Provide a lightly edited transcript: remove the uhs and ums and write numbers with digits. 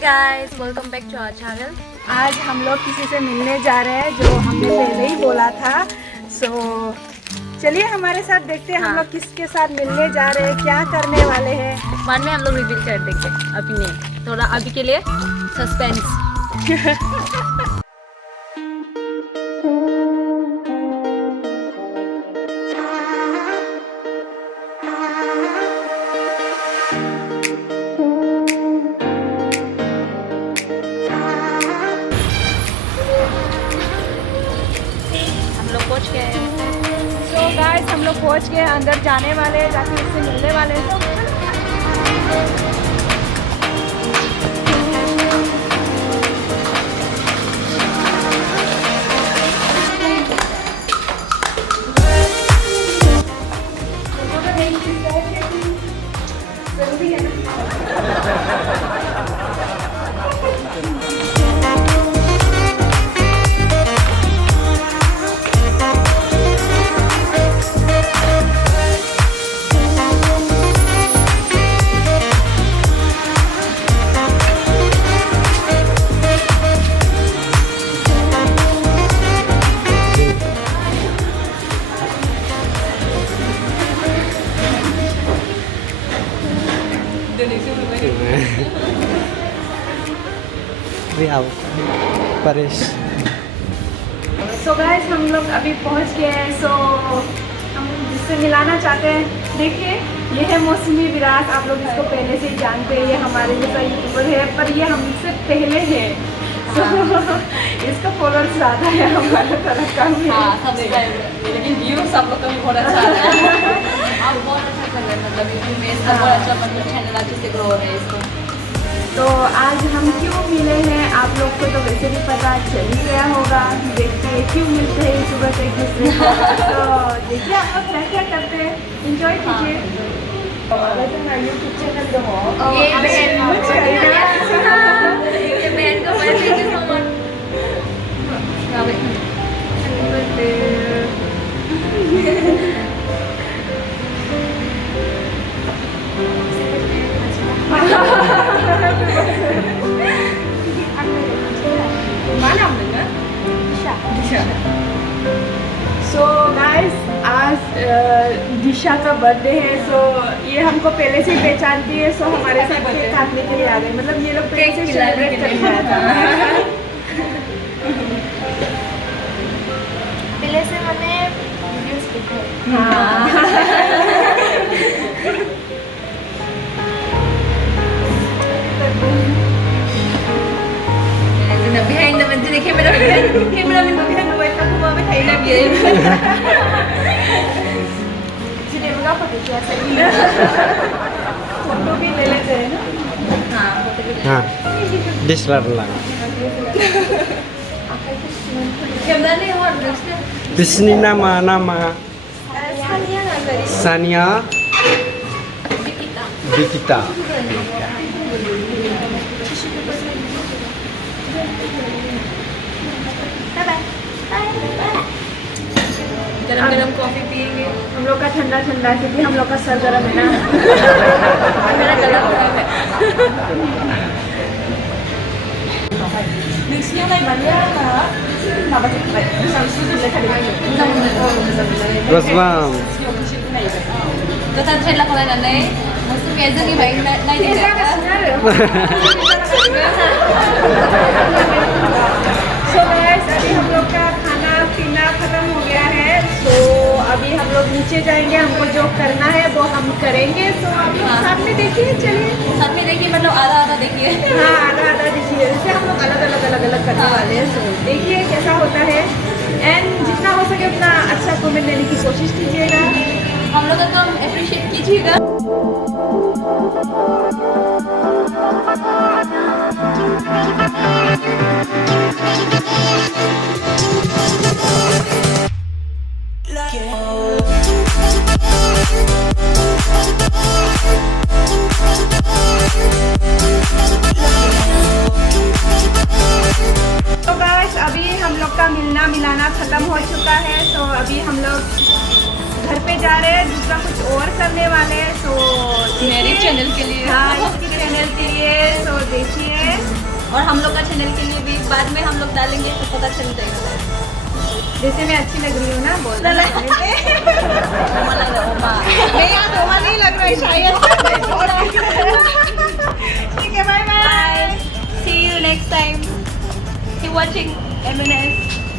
Guys, welcome back to our channel. आज हम लोग किसी से मिलने जा रहे हैं जो हमने पहले ही बोला था। चलिए हमारे साथ देखते हैं हम लोग किसके साथ मिलने जा रहे हैं, क्या करने वाले हैं। बाद में हम लोग रिवील कर देंगे, अभी नहीं, थोड़ा अभी के लिए सस्पेंस। तो गाइस हम लोग पहुंच गए, अंदर जाने वाले हैं, जाके उससे मिलने वाले हैं। जरूरी है ना। सो गाइस हम लोग अभी पहुंच गए हैं। सो हम जिससे मिलाना चाहते हैं, देखिए ये है मौसमी विराज। आप लोग इसको पहले से ही जानते हैं, ये हमारे जैसा यूट्यूबर है, पर ये हमसे पहले है। सो इसका फॉलोअर्स ज़्यादा है हमारे तरफ का भी। लेकिन व्यू सब लोग का भी बहुत अच्छा है। आप बहुत अच्छा कर रहे हैं, मतलब यूट्यूब में इसका बहुत अच्छा, मतलब चैनल अच्छे से ग्रो हो रहा है इसको। तो आज हम क्यों मिले हैं, आप लोग को तो वैसे भी पता चल ही गया होगा। देखते हैं क्यों मिलते हैं सुबह से एक दूसरे को। तो देखिए आप लोग क्या क्या करते हैं, इंजॉय कीजिए। यूट्यूब चैनल ये बहन का बर्थडे है। सो गाइस आज दिशा का बर्थडे है। सो ये हमको पहले से ही पहचानती है। सो हमारे साथ केक काटने के लिए आ गए, मतलब ये लोग पहले से सेलिब्रेट करके आया था। पहले से मैंने वीडियोस देखा। behind naman dyan eh, camera namin behind the white na kumamit tayo lang yun. Sini mga pagkakaya sa iyo. Photo भी ले लेते हैं ना। हाँ, फोटो भी ले। हाँ, DSLR lang. Ganda na yung words niya. Disney nama Sania Dikita. गरम कॉफी पिएंगे हम लोग का, ठंडा ठंडा, क्योंकि हम लोग का सर गर्म है ना। मेरा गला खराब है। Rosbam. Ketan saya lakukan nanti, mesti biasa nih baik naik so guys अभी हम लोग का खाना पीना खत्म हो गया है। तो अभी हम लोग नीचे जाएंगे, हमको जो करना है वो हम करेंगे। तो अभी साथ में देखिए, चलिए साथ में देखिए, मतलब आधा देखिए। हाँ आधा देखिए, जैसे हम लोग अलग अलग करने वाले हैं। सो देखिए कैसा होता है, एंड जितना हो सके उतना अच्छा कमेंट देने की कोशिश कीजिएगा। हम लोग का काम अप्रिशिएट कीजिएगा। तो गाइस अभी हम लोग का मिलना मिलाना खत्म हो चुका है। तो अभी हम लोग घर पे जा रहे हैं, दूसरा कुछ और करने वाले हैं। तो मेरे चैनल के लिए, हाँ इसके चैनल के लिए। तो देखिए और हम लोग का चैनल के लिए भी बाद में हम लोग डालेंगे तो पता चल जाएगा। जैसे मैं अच्छी लग रही हूँ ना बोल नहीं यार ओमा नहीं लग रहा है शायद। ठीक है, bye bye. See you next time. Keep watching MNS.